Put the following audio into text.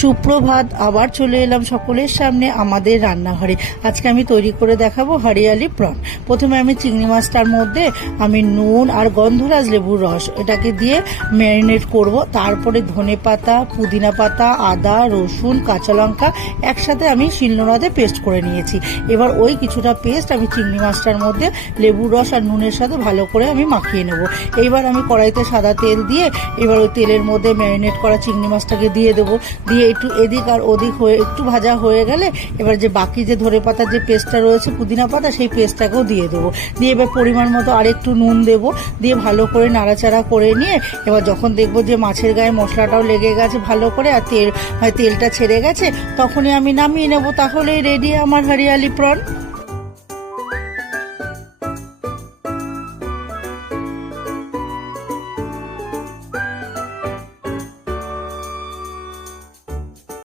সুপ্রভাত, আবার চলে এলাম সকলের সামনে আমাদের রান্নাঘরে। আজকে আমি তৈরি করে দেখাবো হরিয়ালি প্রন। প্রথমে আমি চিংড়ি মাছটার মধ্যে আমি নুন আর গন্ধরাজ লেবুর রস এটাকে দিয়ে ম্যারিনেট করব। তারপরে ধনে পাতা, পুদিনা পাতা, আদা, রসুন, কাঁচা লঙ্কা একসাথে আমি শিলনোড়াতে পেস্ট করে নিয়েছি। এবার ওই কিছুটা পেস্ট আমি চিংড়ি মাছটার মধ্যে লেবুর রস আর নুনের সাথে ভালো করে আমি মাখিয়ে নেব। এইবার আমি কড়াইতে সাদা তেল দিয়ে এবার ওই তেলের মধ্যে ম্যারিনেট করা চিংড়ি মাছটাকে দিয়ে দেবো। দিয়ে একটু এদিক আর ওদিক হয়ে একটু ভাজা হয়ে গেলে এবার যে বাকি যে ধনে পাতার যে পেস্টটা রয়েছে, পুদিনা পাতা, সেই পেস্টটাকেও দিয়ে দেবো। দিয়ে এবার পরিমাণ মতো আরেকটু নুন দেবো। দিয়ে ভালো করে নাড়াচাড়া করে নিয়ে এবার যখন দেখবো যে মাছের গায়ে মশলাটাও লেগে গেছে ভালো করে আর তেলটা ছেড়ে গেছে, তখনই আমি নামিয়ে নেবো। তাহলেই রেডি আমার হরিয়ালি প্রন।